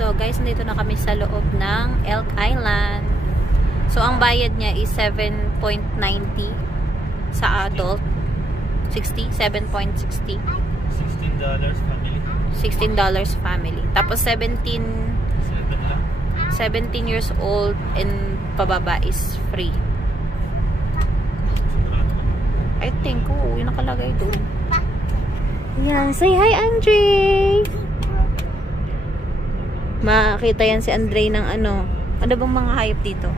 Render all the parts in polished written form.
So guys, nandito na kami sa loob ng Elk Island. So ang bayad niya is 7.90 sa adult. 7.60. $16 family. $16 family. Tapos 17 years old and pababa is free. I think, yung nakalagay doon. Yan, say hi, Andre! Makakita yan si Andre ng ano. Ano bang mga hayop dito?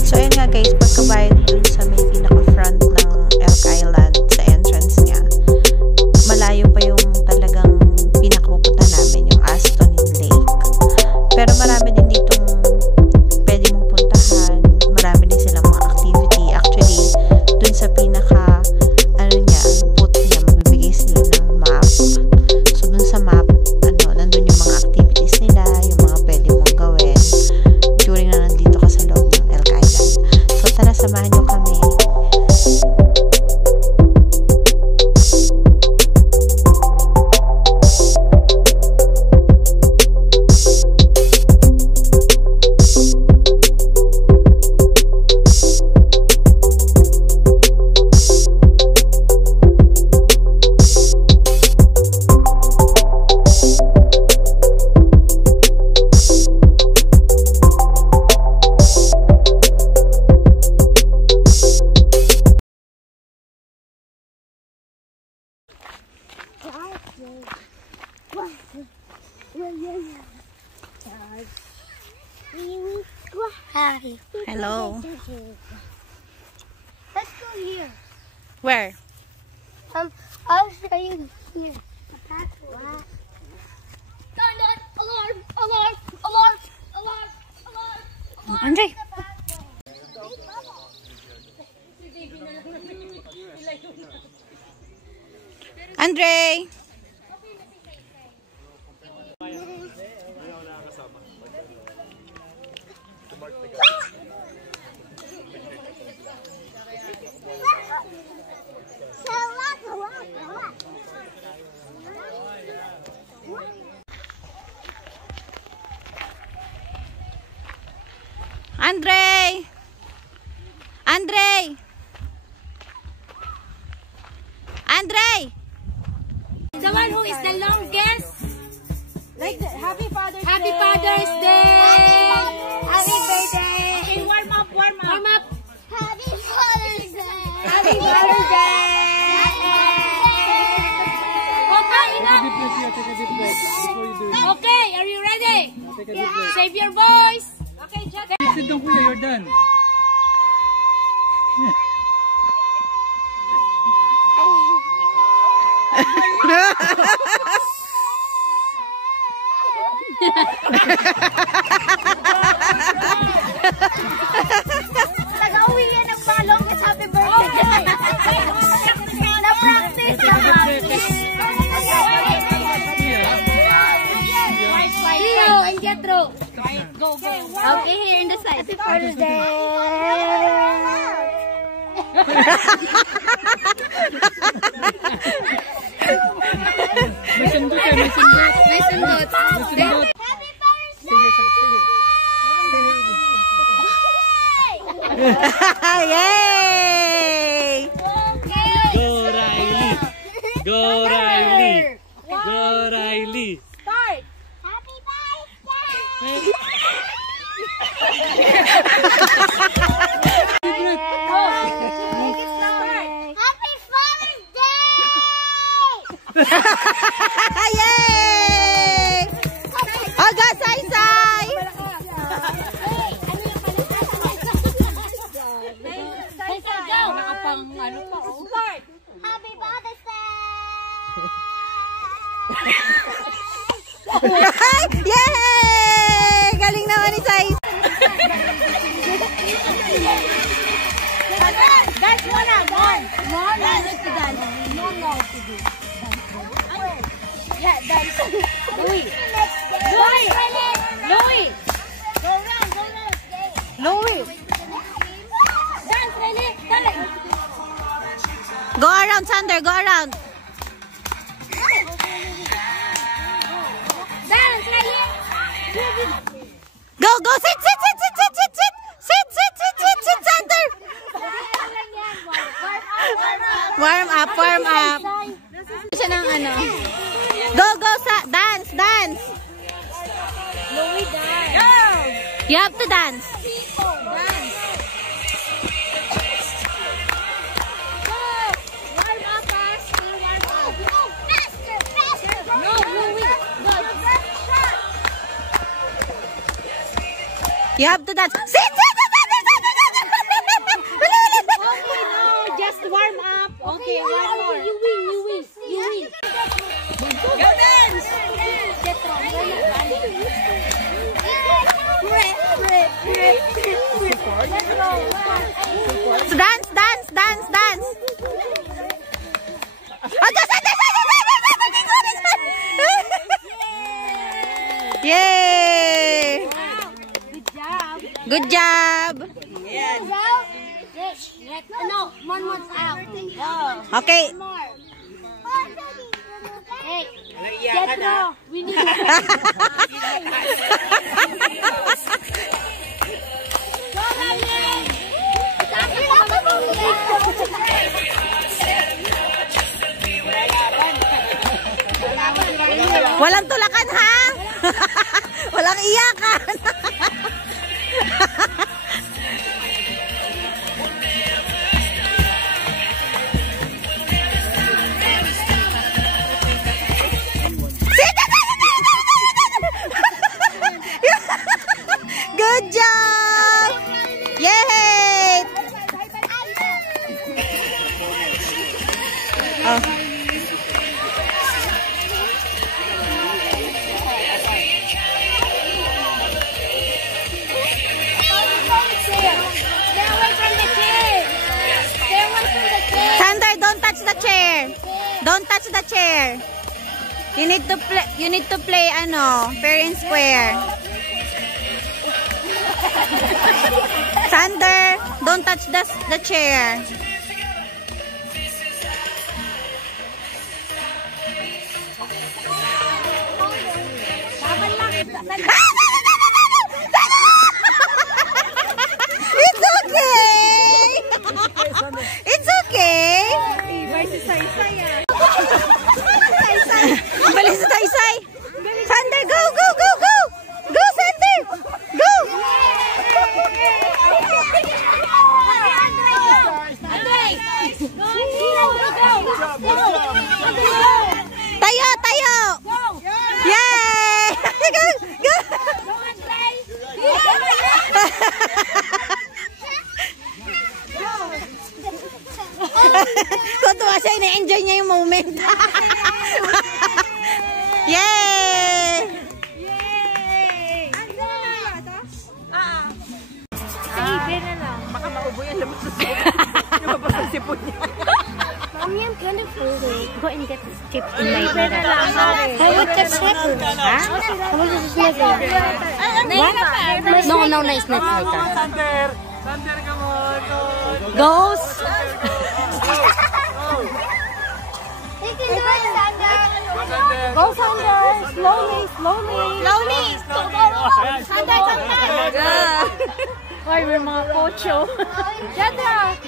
So, ayun nga guys, pagkabayad dun sa may pinaka-front ng Elk Island, sa entrance niya, malayo pa yung talagang pinakapupunta namin, yung Aston Lake. Pero marami din ditong pwede mong puntahan. Marami din silang mga activity. Actually, dun sa pinaka, boat niya, magbibigay sila ng map. So, dun sa map, nandun yung mga activities nila, yung mga pwede mong gawin during na nandito ka sa loob ng Elk Island. So, tara, samahan nyo kami. Hello. Let's go here. Where? I'll show you here. Alarm! Alarm! Alarm! Alarm! Alarm! Alarm! Andre! Andre! Andre! Andre! Andre! The one who is the longest. Like the Happy Father's Happy Day. Father's Day. Happy birthday. Okay, warm up, warm up. Warm up. Happy Father's Day. Happy Father's Day. Okay, enough. Okay, are you ready? Save your voice. Okay, Jack. Sit down, Kuya, you're done. Nag-uwi yan ng balong at happy birthday. Na-practice naman. Leo and Jethro. Go, go. Okay, here in the side. Happy Father's Day. May sundot yan, may sundot. May sundot. Happy Father's Yay! Go, Riley! Go, Riley! Go, Riley! Start. Happy birthday. Happy Father's Day. Yay! Aga, say-say! Nakapang ano pa, oh. Start. Happy Father's Day. Yay! Galing naman ni Sai. Dance mo na, dance. Dance to dance. No, to do. Yeah, dance. Louie. Louie. Louie. Go round, go round. Louie. Dance, Riley. Dale. around, Sander. Go around. Dance right here. Go, go. Sit, sit, sit, sit, sit, sit, sit. Sit, sit, sit, sit, sit, Sander. Warm up, warm up. Siya ng ano. Go, go, dance, dance. Louie, dance. Go. You have to dance. Dance. Go. Warm up, Ash. Still warm up. Go. Faster, faster. No, Louie. Go. You have to dance. Sit, sit, sit, sit, sit, sit, sit. Okay, no. Just warm up. Okay, one more. You win, you win. You win. Go dance. So dance, dance, dance, dance. Oh, just, yay! Good job. Yes. No, one one's out. Go. Okay. More. Hey, Jetro, we need Walang tulakan, ha? Walang iyakan. Good job! Yay! Oh. Sander, don't touch the chair. Don't touch the chair. You need to play. You need to play fair and square. Sander, don't touch the chair. It's okay. It's okay. Balik sa Taysay. Sander, go, go, go, go. Go, Sander. Go. Tayo, tayo. Yay! Go, go. Tuwa siya, ina-enjoy niya yung moment. Yay! Mommy, I'm kind of full. Go and get the chips in my bed. How would the chips? Huh? How would the chips? What? No, no, it's not like that. Sander! Sander, come on! Goes. You can do it, Sander. Go, Sander. Slowly, slowly. Slowly. Sander, Sander. Ay, may mga pocho. Jetro.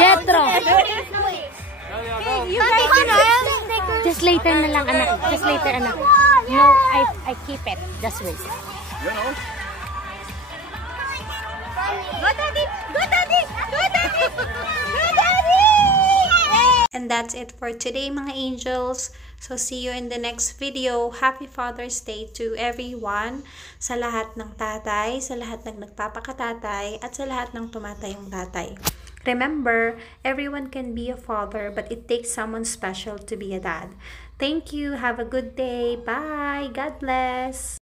Jetro. You guys can Just later na lang, anak. Just later, anak. No, I keep it. Just wait. Go, Daddy. Go, Daddy. Go, Daddy. Go, Daddy. And that's it for today, mga angels. So, see you in the next video. Happy Father's Day to everyone. Sa lahat ng tatay, sa lahat ng nagpapakatatay, at sa lahat ng tumatayong tatay. Remember, everyone can be a father, but it takes someone special to be a dad. Thank you. Have a good day. Bye. God bless.